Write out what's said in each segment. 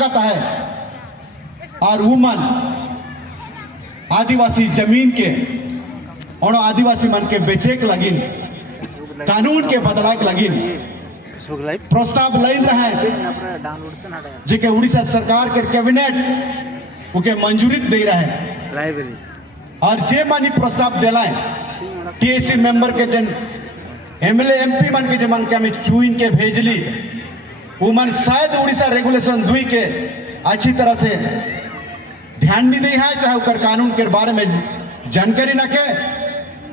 ताकत है और वुमन आदिवासी जमीन के और आदिवासी मन के बेचेक लगिन कानून के बदलाव लगिन प्रस्ताव लाइन रहे जेके उड़ीसा सरकार के कैबिनेट उके मंजूरी दे रहे और जे मानी प्रस्ताव दिलाए टीएसी मेंबर के जन एमएलए एमपी मन के जमन के हमें चुइन के भेजली वो मन शायद उड़ीसा रेगुलेशन 2 के अच्छी तरह से ध्यान नहीं दे है चाहे उकर कानून के बारे में जानकारी न के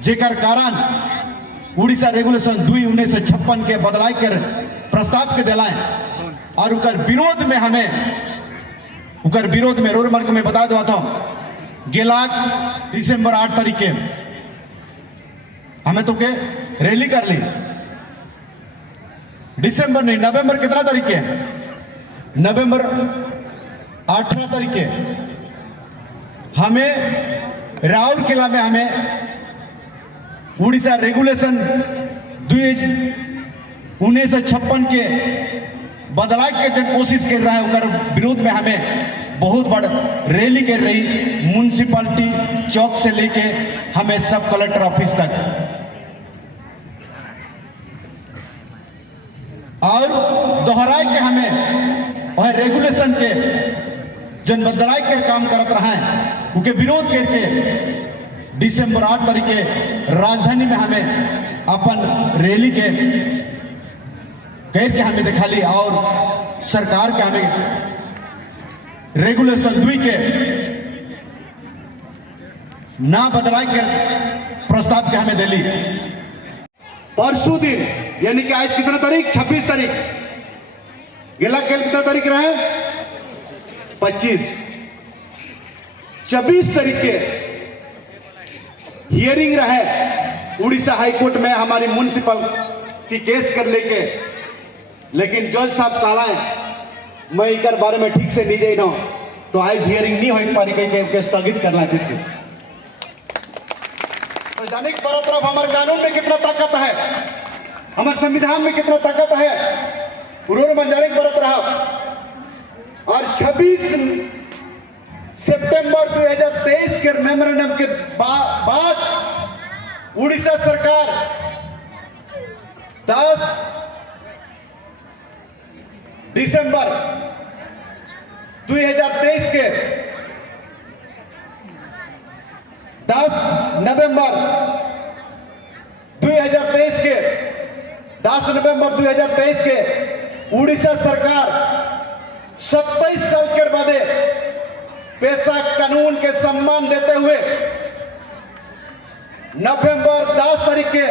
जेकर कारण उड़ीसा रेगुलेशन 2 1956 के बदलाव के प्रस्ताव के दिलाए और उकर विरोध में हमें उकर विरोध में रोड मार्ग में बता दो था गेला दिसंबर 8 तारीख के हमें तो के रैली कर ली दिसंबर नहीं नवंबर कितना तारीख के नवंबर 18 तारीख के हमें राउरकेला में हमें उड़ीसा रेगुलेशन 1956 के बदलाव के जन कोशिश कर रहा है उकर विरोध में हमें बहुत बड़ रैली कर रही म्यूनसिपालिटी चौक से लेके हमें सब कलेक्टर ऑफिस तक और दोहराए के हमें वह रेगुलेशन के जन बदलाव के काम करत रहा है उनके विरोध करके दिसंबर 8 तारीख के राजधानी में हमें अपन रैली के करके हमें दिखा ली और सरकार के हमें रेगुलेशन 2 के ना बदलाव के प्रस्ताव के हमें दिली परसों दिन यानी कि आज कितना तारीख 26 तारीख गेला कल कितना तारीख रहे 26 तारीख के हियरिंग रहे उड़ीसा हाईकोर्ट में हमारी म्यूनसिपल की केस कर लेके लेकिन जज साहब कहला मैं इकर बारे में ठीक से नहीं जाना तो आज हियरिंग नहीं हो पारी के स्थगित करना ठीक से तो जाने की बार तरफ हमारे कानून में कितना ताकत है हमारे संविधान में कितना ताकत है उन्होंने मंजाने की बात रहा और 26 सितंबर 2023 के मेमोरेंडम के बाद उड़ीसा सरकार 10 दिसंबर 2023 के 10 नवंबर 2023 के 10 नवंबर 2023 के उड़ीसा सरकार 27 साल के बाद पेशा कानून के सम्मान देते हुए नवंबर 10 तारीख के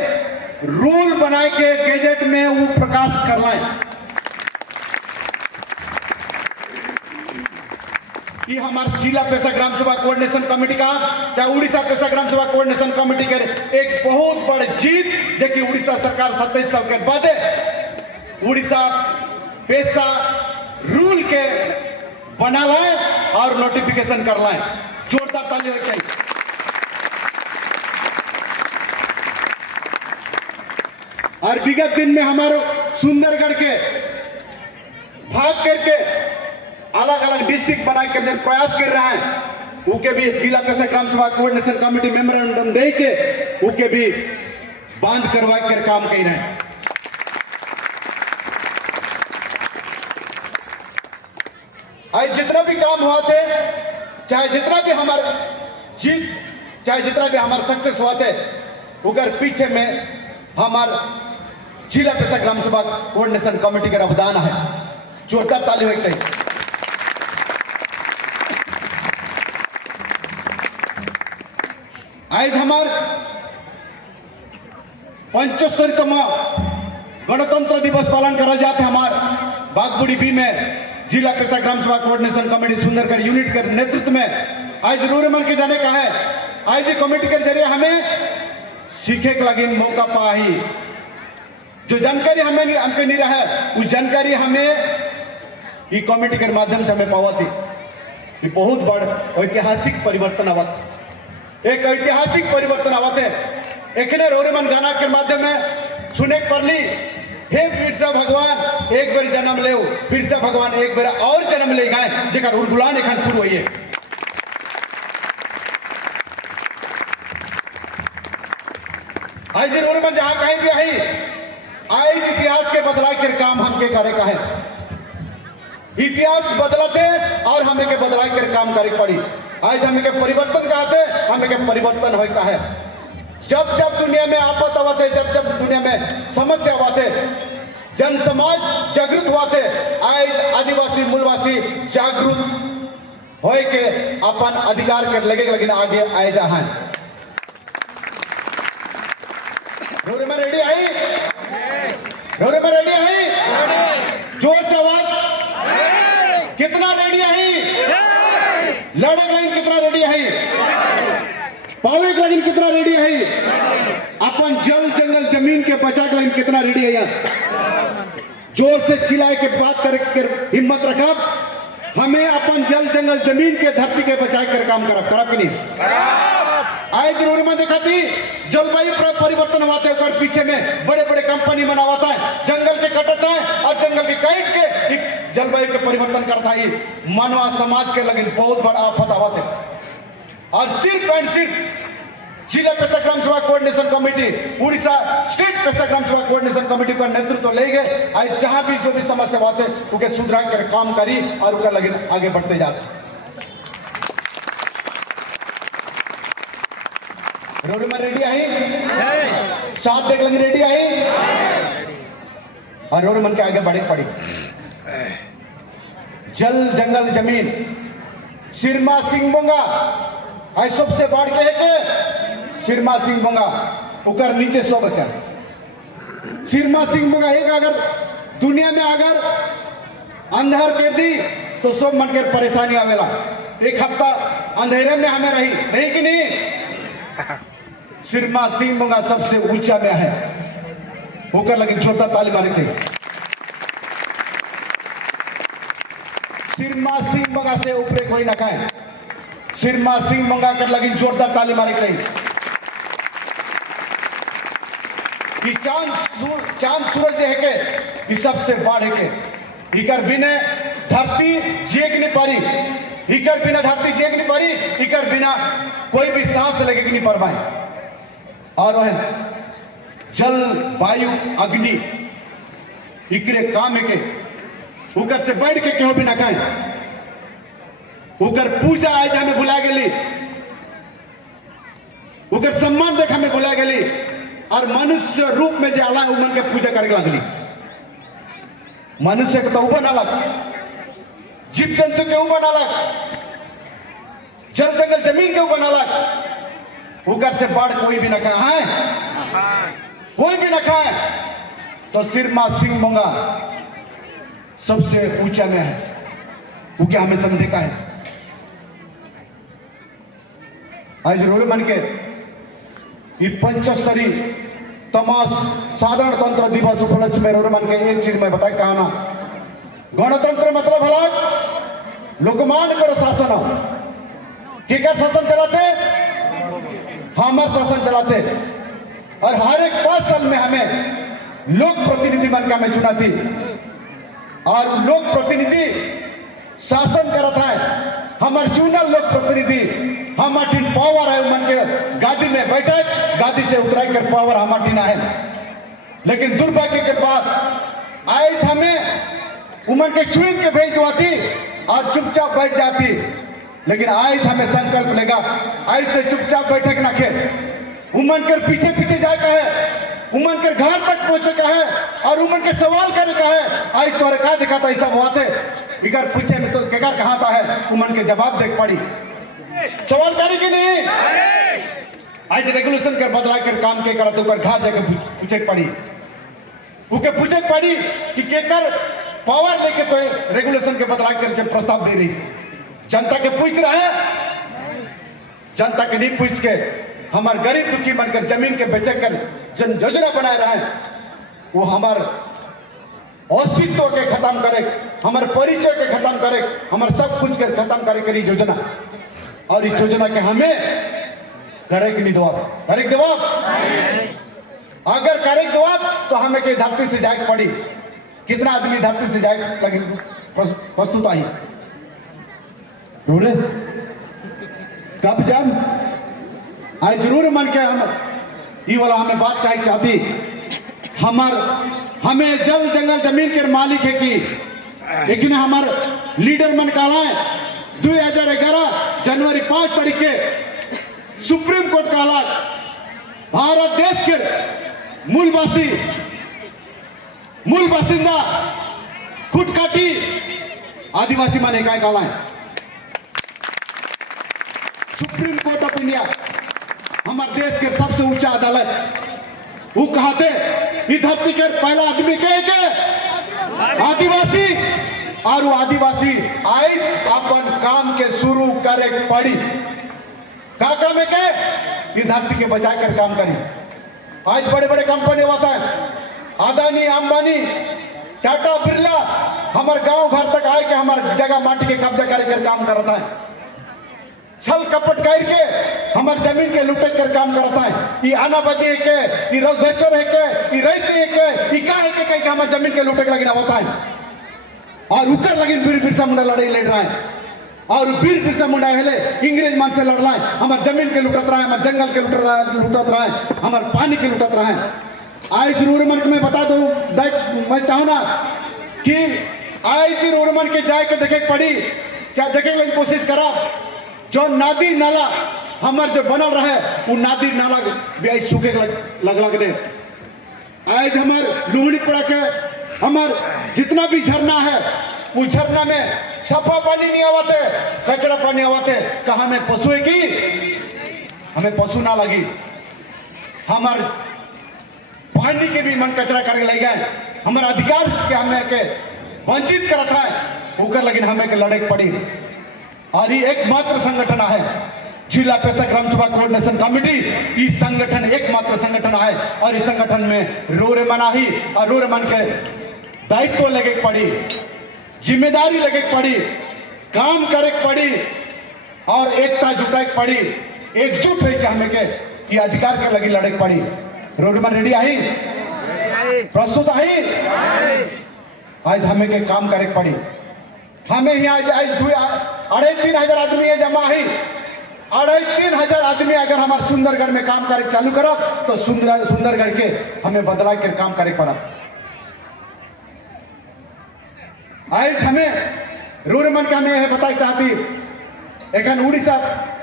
रूल बनाए के गैजेट में वो प्रकाश करवाए कि हमारे जिला पेशा ग्राम सभा कोऑर्डिनेशन कमेटी का या उड़ीसा पेशा ग्राम सभा कोऑर्डिनेशन कमेटी के एक बहुत बड़ी जीत जो कि उड़ीसा सरकार 27 साल के बाद उड़ीसा पेशा रूल के बना लाए और नोटिफिकेशन कर लाए जोरदार ताली होनी चाहिए। और विगत दिन में हमारे सुंदरगढ़ के भाग करके अलग अलग डिस्ट्रिक्ट बनाए करने प्रयास कर रहे हैं उनके भी जिला पेशा ग्राम सभा कोऑर्डिनेशन कमेटी मेमोरेंडम दे के उनके भी बांध करवा कर काम कर रहे हैं। आज जितना भी काम हुआ थे चाहे जितना भी हमारे जीत चाहे जितना भी हमारे सक्सेस हुआ थे उधर पीछे में हमारे जिला पेशा ग्राम सभा कोऑर्डिनेशन कमेटी का अवदान है जोरदार ताली होनी चाहिए। आज हमारे 75वां गणतंत्र दिवस पालन करा जाते हमारे बागबुड़ी बी में जिला पेशा ग्राम सभा कोऑर्डिनेशन कमेटी सुंदरगढ़ यूनिट के नेतृत्व में आज जरूर मन के जाने का है आज कमेटी के जरिए हमें सीखे के लगे मौका पा ही जो जानकारी हमें हमके नहीं रहा है उस जानकारी हमें ये कमेटी के माध्यम से हमें पावा थी ये बहुत बड़ ऐतिहासिक परिवर्तन आवत एक ऐतिहासिक परिवर्तन आवत है एक ने रोरेमन गाना के माध्यम में सुने पर ली हे बिरसा भगवान एक बार जन्म ले, बिरसा भगवान एक बार और जन्म ले गए जेकर उड़गुलान एखन शुरू हुई है। आज जरूर में जहां कहीं भी आई आज इतिहास के बदलाव के काम हमके करे का है। इतिहास बदलते और हमें के बदलाव के काम करे पड़ी। आज हमें के परिवर्तन कहते हमें के परिवर्तन हो का है। जब जब दुनिया में आपत आते, जब जब दुनिया में समस्या आते, जन समाज जागृत हुआते। आज आदिवासी मूलवासी जागृत हो के अपन अधिकार कर लगे लेकिन आगे आए जा हैं। रोरे में रेडी आई, रोरे में रेडी आई, जोर से आवाज कितना रेडी आई, लड़क लाइन कितना रेडी आई, पावे लाइन कितना रेडी है, अपन जल जंगल जमीन के बचा लाइन कितना रेडी है। जोर से चिल्लाए के बात कर हिम्मत रखब, हमें अपन जल जंगल जमीन के धरती के बचाए कर काम करब कि नहीं। आए जरूर में देखा थी जलवायु परिवर्तन हुआते और पीछे में बड़े बड़े कंपनी बनावाता है, जंगल के कटता है और जंगल के काट के जलवायु के परिवर्तन करता है। मानवा समाज के लगे बहुत बड़ा आफत आवाते और सिर्फ एंड सिर्फ जिला पेशा ग्राम सभा कोऑर्डिनेशन कमेटी, उड़ीसा स्टेट पेशा ग्राम सभा कोऑर्डिनेशन कमेटी का नेतृत्व ले गए। आज जहां भी जो भी समस्या आते उनके सुधरा कर काम करी और उनका लगे आगे बढ़ते जाते। रोड में रेडी आई, साथ देख लेंगे रेडी आई और रोड मन के आगे बढ़े पड़ी। जल जंगल जमीन सिरमा सिंह बोंगा आज सबसे बढ़ के है के सिरमा सिंह बोंगा उकर नीचे सब बचा। सिरमा सिंह बोंगा एक अगर दुनिया में अगर अंधार कर दी तो सब मन के परेशानी आवेला। एक हफ्ता अंधेरे में हमें रही कि नहीं। सिरमा सिंह बोंगा सबसे ऊंचा में है, होकर लगी छोटा ताली मारी थे। सिरमा सिंह बोंगा से ऊपर कोई ना कहे, सिरमा सिंह बोंगा कर लगी जोरदार ताली मारी चाहिए कि चांद सूरज है के ये सबसे बाढ़ है के इकर बिना धरती जेग नहीं पारी, इकर बिना धरती जेग नहीं पारी, इकर बिना कोई भी सांस लगे कि नहीं पर पाए। और वह जल वायु अग्नि इकरे काम के उकर से बैठ के क्यों भी ना कहें, उकर पूजा आज हमें बुला गली, उकर सम्मान देख हमें बुला गली और मनुष्य रूप में जाला उमन के पूजा करके लगली। मनुष्य के तो ऊपर ना लग, जीव जंतु के ऊपर ना लग, जल जंगल जमीन के ऊपर ना लग, उकर से बढ़ कोई भी ना कहा है, कोई भी ना कहा है। तो सिरमा सिंह बोंगा सबसे ऊंचा में है, वो क्या हमें समझे का है। आज जरूर मन के 75वीं तमास साधारणतंत्र दिवस उपलक्ष्य में जरूर मन के एक चीज मैं बताए कहा ना, गणतंत्र मतलब हलाक लोकमान करो शासन हो कि क्या शासन चलाते, हमारे शासन चलाते और हर एक 5 साल में हमें लोक प्रतिनिधि बन के हमें चुना थी और लोक प्रतिनिधि शासन करता है। हमारे चुना लोक प्रतिनिधि हमारी पावर है, मन के गादी में बैठे गादी से उतराई कर पावर हमारी ना है। लेकिन दुर्भाग्य के बाद आज हमें उमन के चुन के भेज दवाती और चुपचाप बैठ जाती। लेकिन आज हमें संकल्प लेगा आज से चुपचाप बैठक ना के उमन के पीछे पीछे जाएगा है, उमन के घर तक पहुंचे का है और उमन के सवाल करने का है। आज तोरे का दिखाता ऐसा बात है, इधर पीछे में तो केकर कहाता है, उमन के जवाब देख पड़ी सवाल करी कि नहीं। आज रेगुलेशन कर बदला कर काम के करा तो घर जाकर पूछे पड़ी, उनके पूछे पड़ी कि केकर पावर लेके तो रेगुलेशन के बदला करके प्रस्ताव दे रही है। जनता के पूछ रहा है, जनता के नहीं पूछ के हमारे गरीब दुखी बनकर जमीन के बेचे कर जन योजना बना रहा है। वो हमारे अस्तित्व के खत्म करे, हमारे परिचय के खत्म करे, हमारे सब कुछ के खत्म करे करी योजना। और इस योजना के हमें करे कि नहीं जवाब, करे जवाब अगर करें तो आप तो हमें के धरती से जाए पड़ी। कितना आदमी धरती से जाए लगे वस्तुता ही कब जब आई जरूर मन के हम ये वाला हमें बात कही चाहती हमें जल जंगल जमीन के मालिक है कि लेकिन हमार लीडर मन काला है 2011 जनवरी 5 तारीख के सुप्रीम कोर्ट काला भारत देश के मूल बासिंदा खुटकाटी आदिवासी माने काय काला है। सुप्रीम कोर्ट ऑफ इंडिया हमारे देश के सबसे ऊंचा अदालत वो कहते इस धरती के पहला आदमी के आदिवासी और वो आदिवासी आज अपन काम के शुरू करे पड़ी का काम है के इस धरती के बचाए कर काम करी। आज बड़े बड़े कंपनी होता है अदानी अंबानी टाटा बिरला हमारे गांव घर तक आए के हमारे जगह माटी के कब्जा कर काम करता है। छल कपट करके हमारे जमीन के लुटे कर काम करता है। ये अनाबादी है के ये रोजगार है के ये रैती है के ये का है के हमारे जमीन के लुटे लगे होता है। और उकर लगी बिरसा मुंडा लड़ाई लड़ रहा है और बिरसा मुंडा हेले इंग्रेज मान से लड़ रहा है। हमारे जमीन के लुटत रहा है हमारे जंगल के लुटत रहा है हमारे पानी के लुटत रहा है। आज जरूर मन मैं बता दूं मैं चाहूँ ना कि आज जरूर मन के जाए के देखे पड़ी क्या देखे की कोशिश करा जो नदी नाला हमारे जो बनल रहा है वो नदी नाला भी आज सूखे लग रहे। आज हमारे लुमड़ी पड़ा के हमारे जितना भी झरना है वो झरना में सफा पानी नहीं आवाते कचरा पानी आवाते कहा हमें पशु है कि हमें पशु ना लगी हमारे पानी के भी मन कचरा करके ले गए हमारा अधिकार के हमें के वंचित करता है होकर लेकिन हमें के लड़ाई पड़ी। और ये एकमात्र संगठन है जिला पेशा ग्राम सभा कोऑर्डिनेशन कमेटी ये संगठन एकमात्र संगठन है और इस संगठन में रोरे मनाही और रोरे मन के दायित्व लगे पड़ी जिम्मेदारी लगे पड़ी काम करे पड़ी और एकता जुटाई पड़ी एकजुट है कि हमें के ये अधिकार के लगी लड़े पड़ी। रोड में रेडी आई प्रस्तुत आई आज हमें के काम करे पड़ी। हमें ही आज 2,500 आदमी है जमा है 3,500 आदमी अगर हमारे सुंदरगढ़ में काम करे चालू करो तो सुंदरगढ़ के हमें बदला कर काम करे पड़ा। आज हमें रूर मन का हमें बताई चाहती एक उड़ीसा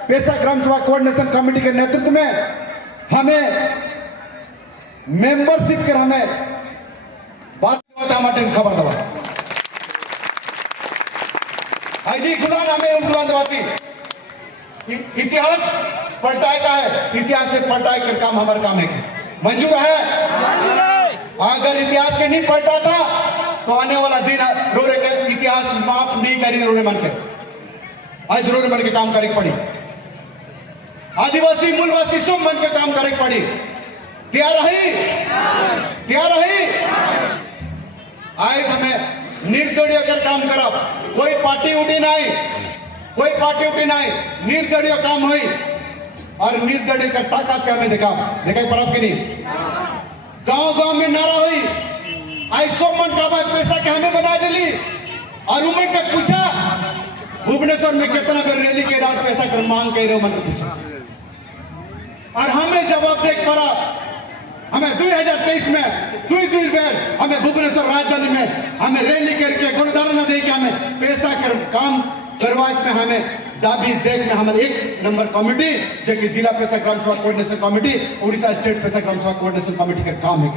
पेशा ग्राम सभा कोऑर्डिनेशन कमेटी के नेतृत्व में हमें मेंबरशिप कर हमें बात खबर दवा जी गुलाम हमें गुलाम दवाती इतिहास पलटाए का है इतिहास से पलटाए कर काम हमारा काम है मंजूर है। अगर इतिहास के नहीं पलटा था तो आने वाला दिन रोरे के इतिहास माफ नहीं करी रोरे मन के आज रोरे मन के काम करे पड़ी आदिवासी मूलवासी सब मन के काम करे पड़ी। तैयार रही आज हमें निर्दलीय कर काम करा कोई पार्टी उठी नहीं निर्दलीय काम हुई और निर्दलीय का ताकत का हमें देखा पर आपके नहीं गांव में नारा हुई आई सब मन का पैसा के हमें बना दिली और उम्र तक पूछा भुवनेश्वर में कितना बेर रैली के रात पैसा कर मांग कर रहे हो मन को पूछा और हमें जवाब देख पड़ा। हमें 2023 में दुई बेर हमें भुवनेश्वर राजधानी में हमें रैली करके गुणदान दे के हमें पैसा कर काम करवाए में हमें दाबी देख में हमारे 1 नंबर कमेटी जो कि जिला पेशा ग्राम सभा कोऑर्डिनेशन कमेटी उड़ीसा स्टेट पेशा ग्राम सभा कोऑर्डिनेशन कमेटी का काम है।